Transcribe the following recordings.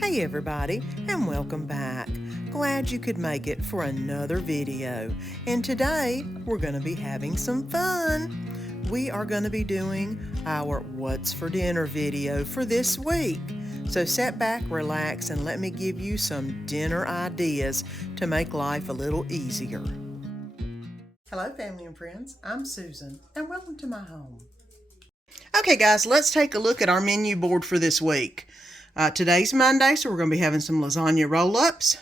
Hey everybody, and welcome back. Glad you could make it for another video. And today, we're going to be having some fun. We are going to be doing our What's for Dinner video for this week. So sit back, relax, and let me give you some dinner ideas to make life a little easier. Hello family and friends, I'm Susan, and welcome to my home. Okay guys, let's take a look at our menu board for this week. Today's Monday, so we're going to be having some lasagna roll-ups.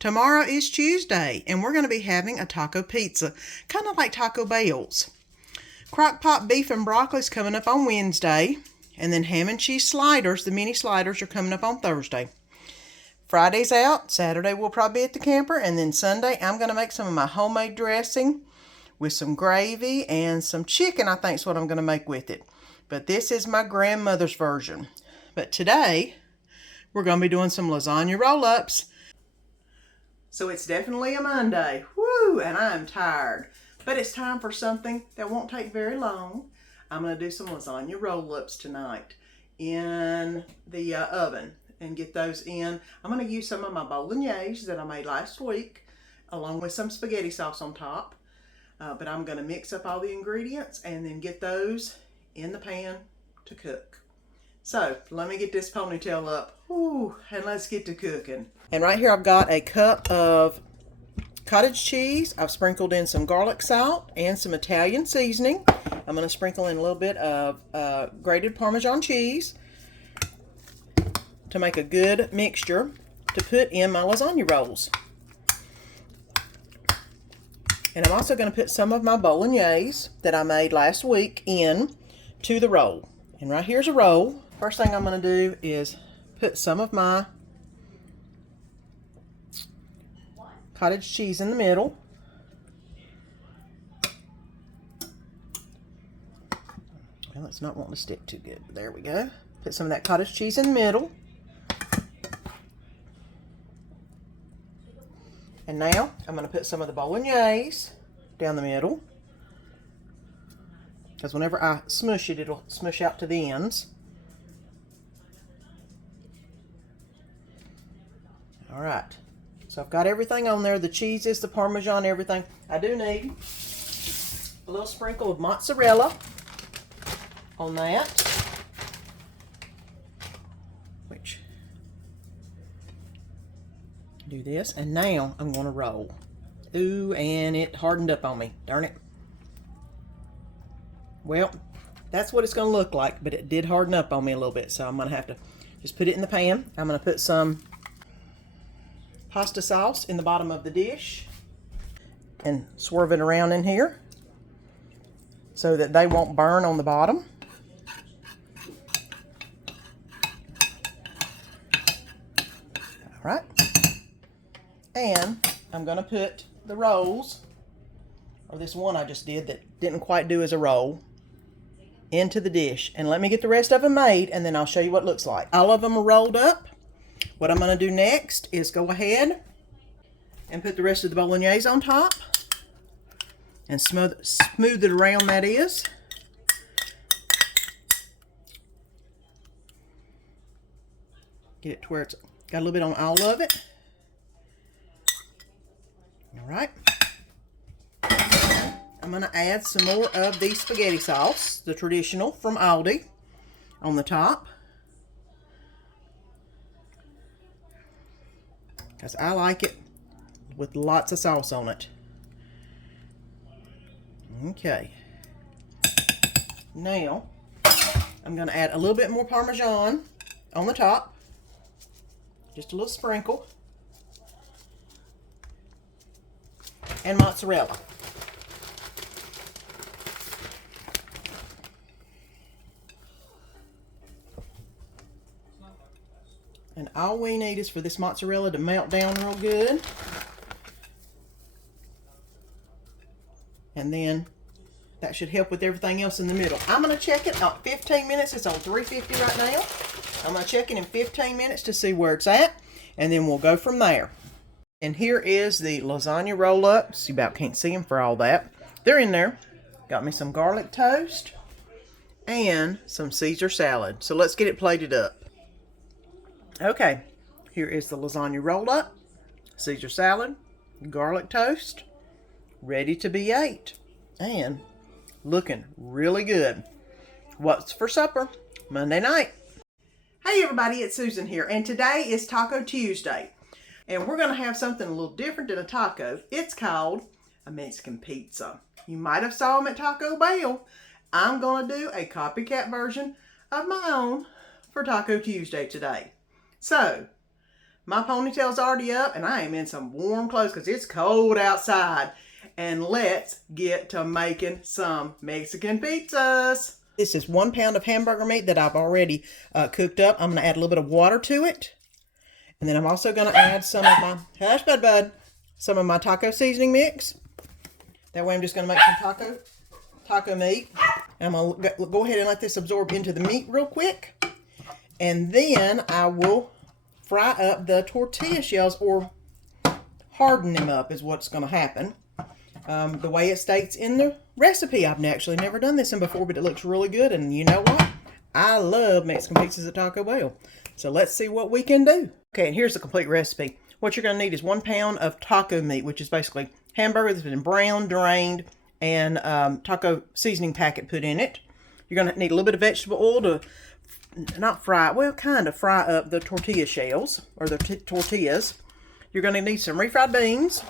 Tomorrow is Tuesday, and we're going to be having a taco pizza, kind of like Taco Bell's. Crockpot beef and broccoli is coming up on Wednesday, and then ham and cheese sliders, the mini sliders, are coming up on Thursday. Friday's out, Saturday we'll probably be at the camper, and then Sunday I'm going to make some of my homemade dressing with some gravy and some chicken, I think is what I'm going to make with it. But this is my grandmother's version. But today, we're going to be doing some lasagna roll-ups. So it's definitely a Monday. Woo! And I'm tired. But it's time for something that won't take very long. I'm going to do some lasagna roll-ups tonight in the oven and get those in. I'm going to use some of my bolognese that I made last week, along with some spaghetti sauce on top. But I'm going to mix up all the ingredients and then get those in the pan to cook. So let me get this ponytail up, and let's get to cooking. And right here I've got a cup of cottage cheese. I've sprinkled in some garlic salt and some Italian seasoning. I'm going to sprinkle in a little bit of grated Parmesan cheese to make a good mixture to put in my lasagna rolls. And I'm also going to put some of my bolognese that I made last week in to the roll. And right here's a roll. First thing I'm going to do is put some of my cottage cheese in the middle. Well, it's not wanting to stick too good. There we go. Put some of that cottage cheese in the middle. And now I'm going to put some of the bolognese down the middle. Because whenever I smush it, it'll smush out to the ends. All right, so I've got everything on there, the cheeses, the Parmesan, everything. I do need a little sprinkle of mozzarella on that. Which, do this, and now I'm going to roll. Ooh, and it hardened up on me, darn it. Well, that's what it's going to look like, but it did harden up on me a little bit, so I'm going to have to just put it in the pan. I'm going to put some pasta sauce in the bottom of the dish and swerve it around in here so that they won't burn on the bottom. All right. And I'm going to put the rolls, or this one I just did that didn't quite do as a roll, into the dish. And let me get the rest of them made, and then I'll show you what it looks like. All of them are rolled up. What I'm going to do next is go ahead and put the rest of the bolognese on top and smooth it around, that is. Get it to where it's got a little bit on all of it. All right. I'm going to add some more of the spaghetti sauce, the traditional from Aldi, on the top. Because I like it with lots of sauce on it. Okay. Now, I'm going to add a little bit more Parmesan on the top. Just a little sprinkle. And mozzarella. And all we need is for this mozzarella to melt down real good. And then that should help with everything else in the middle. I'm going to check it at 15 minutes. It's on 350 right now. I'm going to check it in 15 minutes to see where it's at. And then we'll go from there. And here is the lasagna roll-ups. You about can't see them for all that. They're in there. Got me some garlic toast and some Caesar salad. So let's get it plated up. Okay, Here is the lasagna roll up, Caesar salad, garlic toast, ready to be ate, and looking really good. What's for supper Monday night? Hey everybody, it's Susan here, and today is Taco Tuesday. And we're going to have something a little different than a taco. It's called a Mexican pizza. You might have saw them at Taco Bell. I'm going to do a copycat version of my own for Taco Tuesday today. So, my ponytail's already up and I am in some warm clothes because it's cold outside. And let's get to making some Mexican pizzas. This is 1 pound of hamburger meat that I've already cooked up. I'm going to add a little bit of water to it. And then I'm also going to add some of my, some of my taco seasoning mix. That way I'm just going to make some taco meat. And I'm going to go ahead and let this absorb into the meat real quick. And then I will fry up the tortilla shells, or harden them up is what's going to happen. The way it states in the recipe. I've actually never done this before, but it looks really good. And you know what? I love Mexican pizzas at Taco Bell. So let's see what we can do. Okay, and here's the complete recipe. What you're going to need is 1 pound of taco meat, which is basically hamburger that's been browned, drained, and taco seasoning packet put in it. You're going to need a little bit of vegetable oil to kind of fry up the tortilla shells, or the tortillas. You're going to need some refried beans.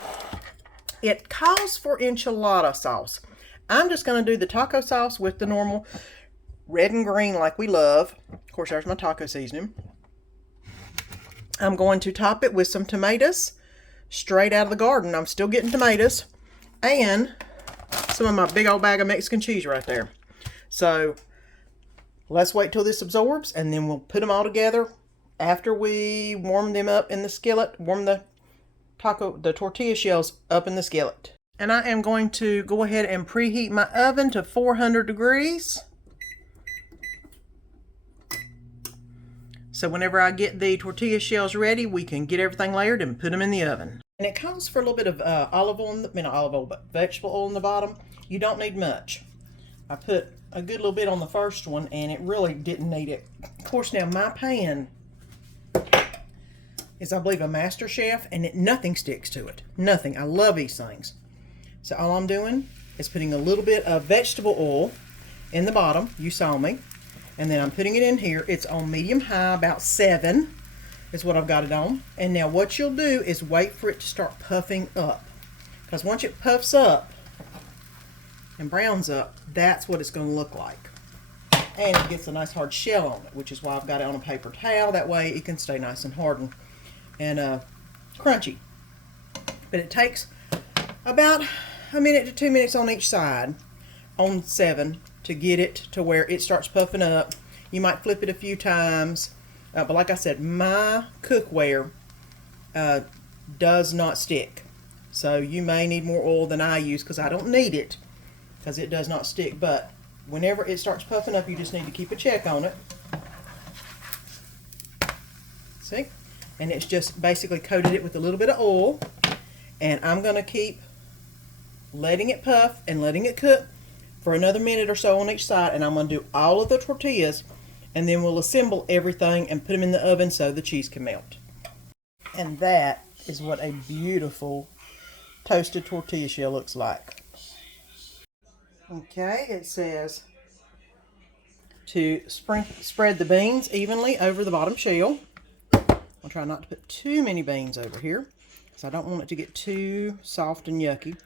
It calls for enchilada sauce. I'm just going to do the taco sauce with the normal red and green like we love. Of course, there's my taco seasoning. I'm going to top it with some tomatoes straight out of the garden. I'm still getting tomatoes. And some of my big old bag of Mexican cheese right there. So let's wait till this absorbs, and then we'll put them all together after we warm them up in the skillet. Warm the tortilla shells up in the skillet. And I am going to go ahead and preheat my oven to 400 degrees. So whenever I get the tortilla shells ready, we can get everything layered and put them in the oven. And it calls for a little bit of olive oil, not olive oil, but vegetable oil in the bottom. You don't need much. I put a good little bit on the first one, and it really didn't need it. Of course, now my pan is, I believe, a Master Chef, and nothing sticks to it. Nothing. I love these things. So all I'm doing is putting a little bit of vegetable oil in the bottom. You saw me. And then I'm putting it in here. It's on medium-high, about 7 is what I've got it on. And now what you'll do is wait for it to start puffing up. Because once it puffs up and browns up, that's what it's going to look like. And it gets a nice hard shell on it, which is why I've got it on a paper towel. That way it can stay nice and hardened and crunchy. But it takes about 1 minute to 2 minutes on each side on 7 to get it to where it starts puffing up. You might flip it a few times, but like I said, my cookware does not stick. So you may need more oil than I use, because I don't need it, because it does not stick. But whenever it starts puffing up, you just need to keep a check on it. See? And it's just basically coated it with a little bit of oil. And I'm going to keep letting it puff and letting it cook for another minute or so on each side. And I'm going to do all of the tortillas, and then we'll assemble everything and put them in the oven so the cheese can melt. And that is what a beautiful toasted tortilla shell looks like. Okay, it says to spread the beans evenly over the bottom shell. I'll try not to put too many beans over here, because I don't want it to get too soft and yucky.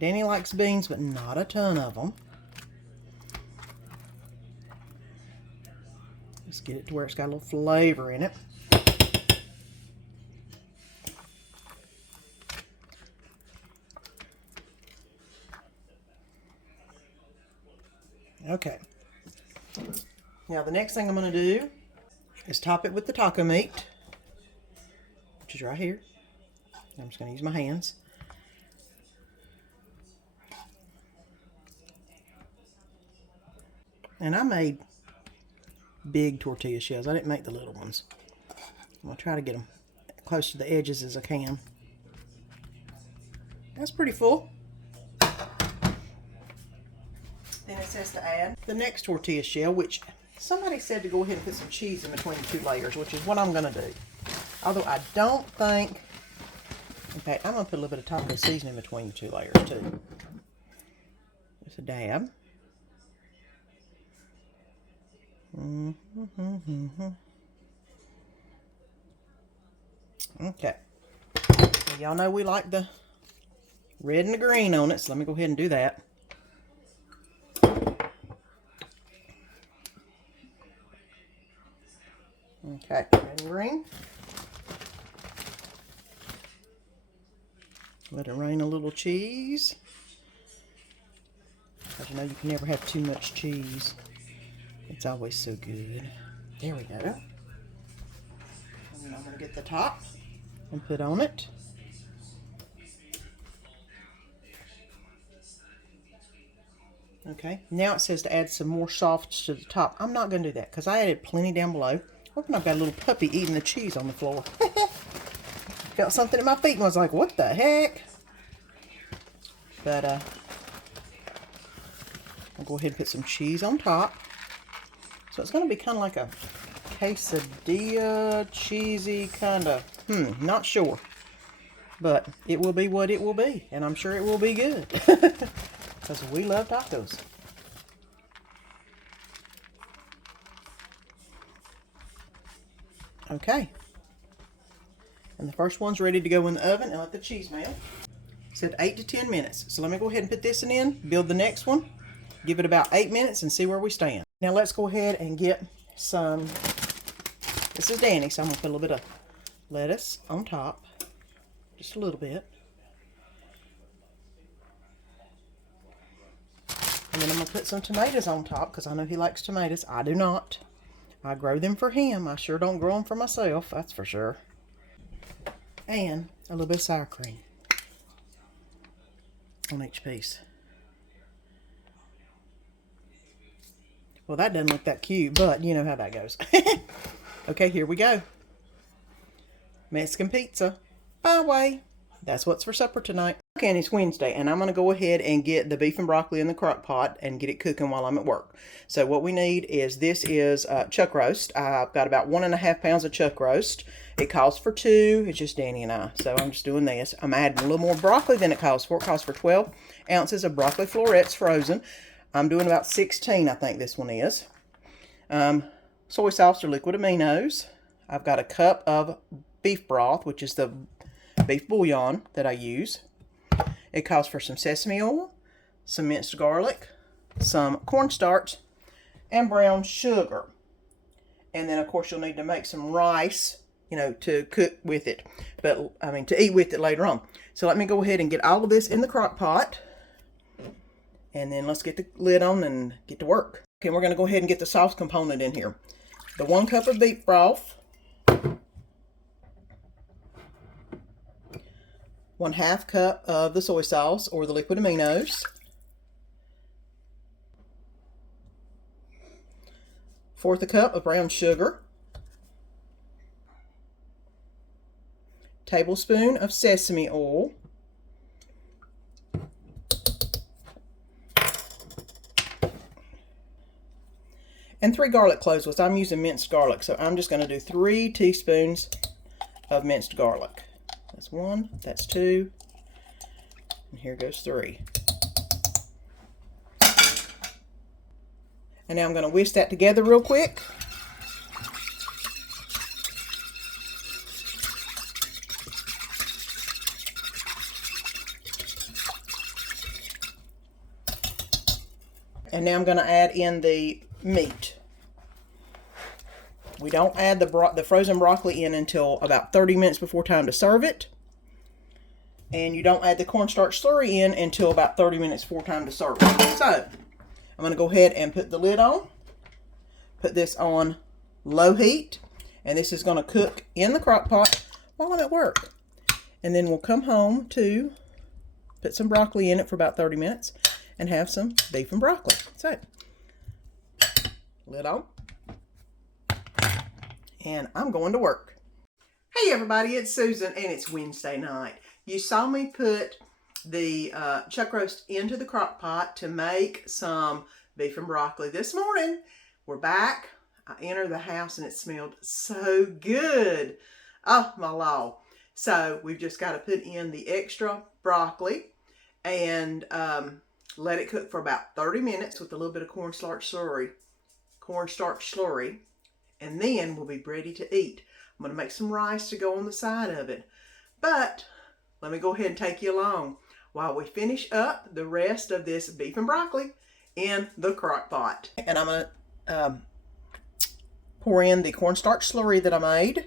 Danny likes beans, but not a ton of them. Just get it to where it's got a little flavor in it. Okay. Now the next thing I'm going to do is top it with the taco meat, which is right here. I'm just going to use my hands. And I made big tortilla shells. I didn't make the little ones. I'm going to try to get them close to the edges as I can. That's pretty full. Then it says to add the next tortilla shell, which somebody said to go ahead and put some cheese in between the 2 layers, which is what I'm going to do. Although I don't think, in fact, I'm going to put a little bit of taco seasoning between the two layers too. Just a dab. Okay. Y'all know we like the red and the green on it, so let me go ahead and do that. Okay, red and green. Let it rain a little cheese. Because you know you can never have too much cheese. It's always so good. There we go. And then I'm going to get the top and put on it. Okay, now it says to add some more softs to the top. I'm not going to do that because I added plenty down below. Hoping I've got a little puppy eating the cheese on the floor. Felt something in my feet and was like, what the heck? But I'll go ahead and put some cheese on top. So it's going to be kind of like a quesadilla, cheesy kind of, not sure. But it will be what it will be. And I'm sure it will be good. Because we love tacos. Okay. And the first one's ready to go in the oven and let the cheese melt. It said 8 to 10 minutes. So let me go ahead and put this in, build the next one, give it about 8 minutes and see where we stand. Now let's go ahead and get some, this is Danny, so I'm going to put a little bit of lettuce on top. Just a little bit. And then I'm going to put some tomatoes on top because I know he likes tomatoes. I do not. I grow them for him. I sure don't grow them for myself, that's for sure. And a little bit of sour cream on each piece. Well, that doesn't look that cute, but you know how that goes. Okay, here we go. Mexican pizza. Bye, way. That's what's for supper tonight. Okay, and it's Wednesday, and I'm going to go ahead and get the beef and broccoli in the crock pot and get it cooking while I'm at work. So what we need is, this is chuck roast. I've got about 1.5 pounds of chuck roast. It calls for 2. It's just Danny and I, so I'm just doing this. I'm adding a little more broccoli than it calls for. It calls for 12 ounces of broccoli florets frozen. I'm doing about 16, I think this one is. Soy sauce or liquid aminos. I've got a cup of beef broth, which is the beef bouillon that I use. It calls for some sesame oil, some minced garlic, some cornstarch, and brown sugar. And then, of course, you'll need to make some rice, you know, to cook with it. But, I mean, to eat with it later on. So let me go ahead and get all of this in the crock pot. And then let's get the lid on and get to work. Okay, we're going to go ahead and get the sauce component in here. The 1 cup of beef broth. 1/2 cup of the soy sauce or the liquid aminos. 1/4 cup of brown sugar. Tablespoon of sesame oil. And 3 garlic cloves, which I'm using minced garlic, so I'm just going to do 3 teaspoons of minced garlic. That's 1, that's 2, and here goes 3. And now I'm going to whisk that together real quick. And now I'm going to add in the meat. We don't add the frozen broccoli in until about 30 minutes before time to serve it. And you don't add the cornstarch slurry in until about 30 minutes before time to serve it. So, I'm going to go ahead and put the lid on. Put this on low heat. And this is going to cook in the crock pot while I'm at work. And then we'll come home to put some broccoli in it for about 30 minutes and have some beef and broccoli. So, lid on. And I'm going to work. Hey everybody, it's Susan and it's Wednesday night. You saw me put the chuck roast into the crock pot to make some beef and broccoli this morning. We're back. I entered the house and it smelled so good. Oh, my law. So we've just got to put in the extra broccoli and let it cook for about 30 minutes with a little bit of cornstarch slurry. And then we'll be ready to eat. I'm going to make some rice to go on the side of it. But let me go ahead and take you along while we finish up the rest of this beef and broccoli in the crock pot. And I'm going to pour in the cornstarch slurry that I made.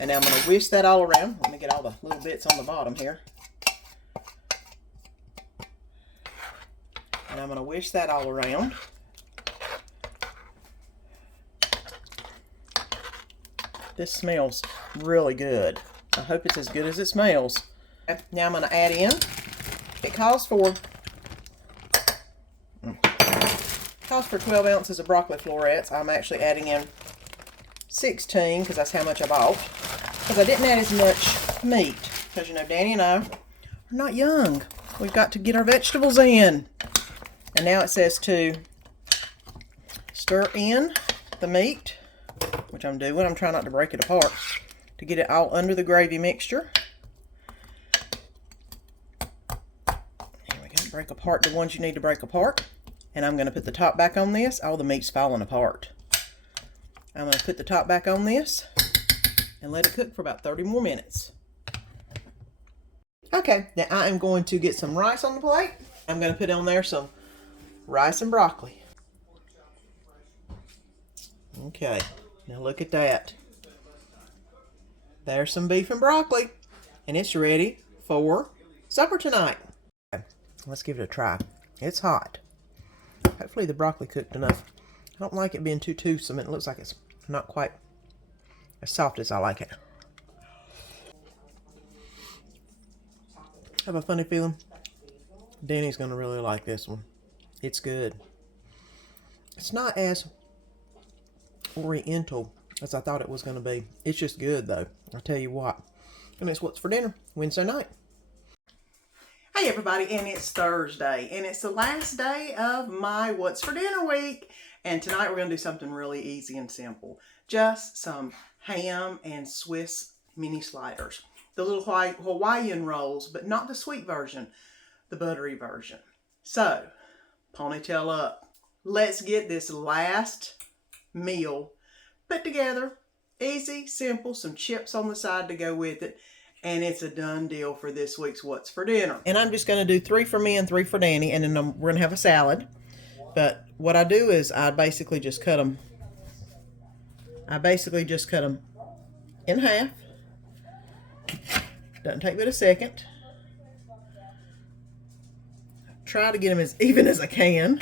And now I'm going to whisk that all around. Let me get all the little bits on the bottom here. And I'm going to whisk that all around. This smells really good. I hope it's as good as it smells. Now I'm going to add in, it calls for 12 ounces of broccoli florets. I'm actually adding in 16 because that's how much I bought. Because I didn't add as much meat. Because, you know, Danny and I are not young. We've got to get our vegetables in. And now it says to stir in the meat, which I'm doing. I'm trying not to break it apart to get it all under the gravy mixture. Here we go. Break apart the ones you need to break apart. And I'm going to put the top back on this. All the meat's falling apart. I'm going to put the top back on this and let it cook for about 30 more minutes. Okay, now I am going to get some rice on the plate. I'm going to put on there some rice and broccoli. Okay, now look at that. There's some beef and broccoli, and it's ready for supper tonight. Okay, let's give it a try. It's hot. Hopefully the broccoli cooked enough. I don't like it being too toothsome. It looks like it's not quite as soft as I like it. I have a funny feeling Danny's going to really like this one. It's good. It's not as oriental as I thought it was going to be. It's just good, though. I'll tell you what. And it's what's for dinner Wednesday night. Hey, everybody, and it's Thursday, and it's the last day of my What's for Dinner week. And tonight we're going to do something really easy and simple. Just some ham and Swiss mini sliders. The little Hawaiian rolls, but not the sweet version, the buttery version. So, ponytail up. Let's get this last meal put together. Easy, simple, some chips on the side to go with it. And it's a done deal for this week's What's for Dinner. And I'm just going to do 3 for me and 3 for Danny. And then we're going to have a salad. But what I do is I basically just cut them. In half. Doesn't take but a second. Try to get them as even as I can.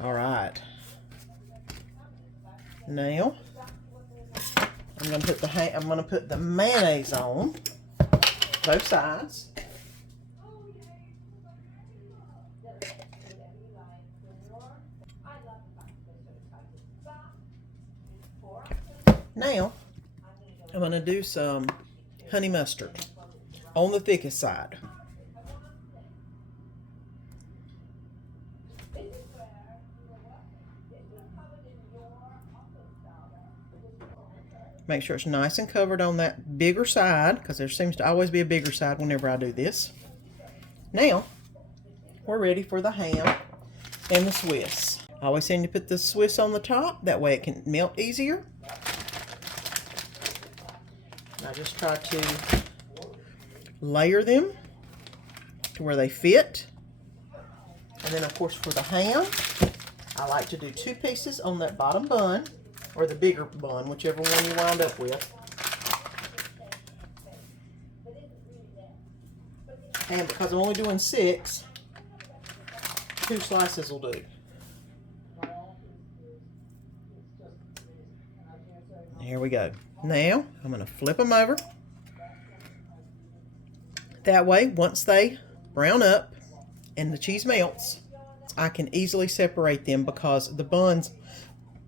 All right. Now I'm going to put the mayonnaise on both sides. Now I'm going to do some honey mustard on the thickest side. Make sure it's nice and covered on that bigger side, because there seems to always be a bigger side whenever I do this. Now, we're ready for the ham and the Swiss. I always seem to put the Swiss on the top, that way it can melt easier. I just try to layer them to where they fit. And then, of course, for the ham, I like to do 2 pieces on that bottom bun, or the bigger bun, whichever one you wind up with. And because I'm only doing 6, 2 slices will do. Here we go. Now, I'm going to flip them over. That way, once they brown up and the cheese melts, I can easily separate them because the buns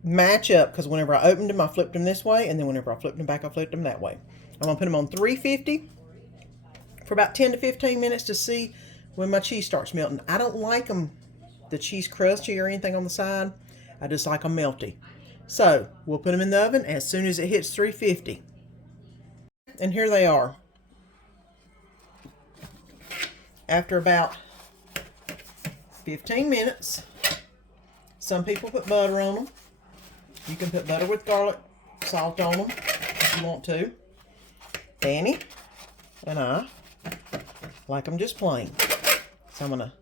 match up, because whenever I opened them, I flipped them this way, and then whenever I flipped them back, I flipped them that way. I'm going to put them on 350 for about 10 to 15 minutes to see when my cheese starts melting. I don't like them the cheese crusty or anything on the side. I just like them melty. So we'll put them in the oven as soon as it hits 350. And here they are. After about 15 minutes, some people put butter on them. You can put butter with garlic salt on them if you want to. Danny and I like them just plain. So I'm going to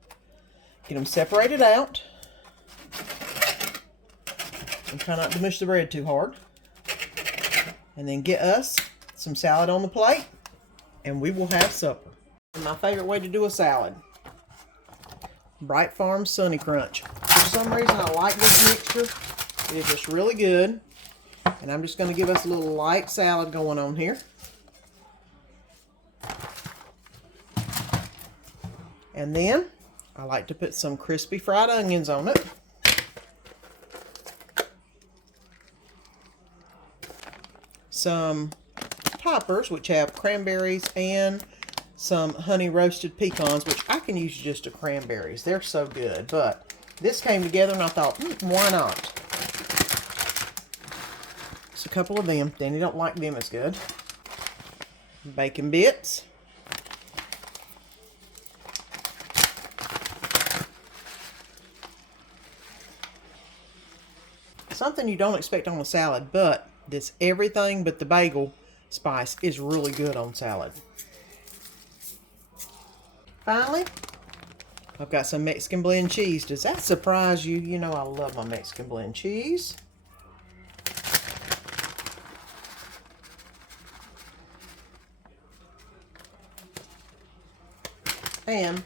get them separated out. And try not to mush the bread too hard. And then get us some salad on the plate. And we will have supper. My favorite way to do a salad. Bright Farm Sunny Crunch. For some reason I like this mixture. It is just really good. And I'm just going to give us a little light salad going on here. And then I like to put some crispy fried onions on it. Some toppers, which have cranberries and some honey roasted pecans, which I can use just the cranberries. They're so good. But this came together and I thought, why not? Just a couple of them. Danny don't like them as good. Bacon bits. Something you don't expect on a salad, but this everything but the bagel spice is really good on salad. Finally, I've got some Mexican blend cheese. Does that surprise you? You know I love my Mexican blend cheese. And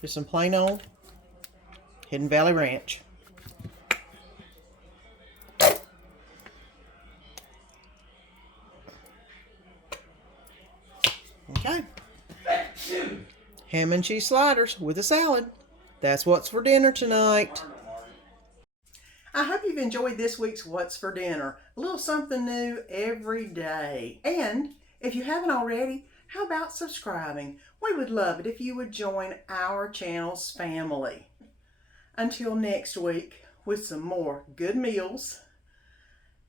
just some plain old Hidden Valley Ranch. Okay. Ham and cheese sliders with a salad. That's what's for dinner tonight. I hope you've enjoyed this week's What's for Dinner. A little something new every day. And if you haven't already, how about subscribing? We would love it if you would join our channel's family. Until next week with some more good meals.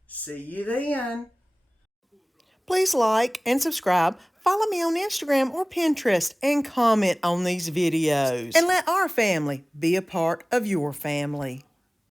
See you then. Please like and subscribe. Follow me on Instagram or Pinterest and comment on these videos. And let our family be a part of your family.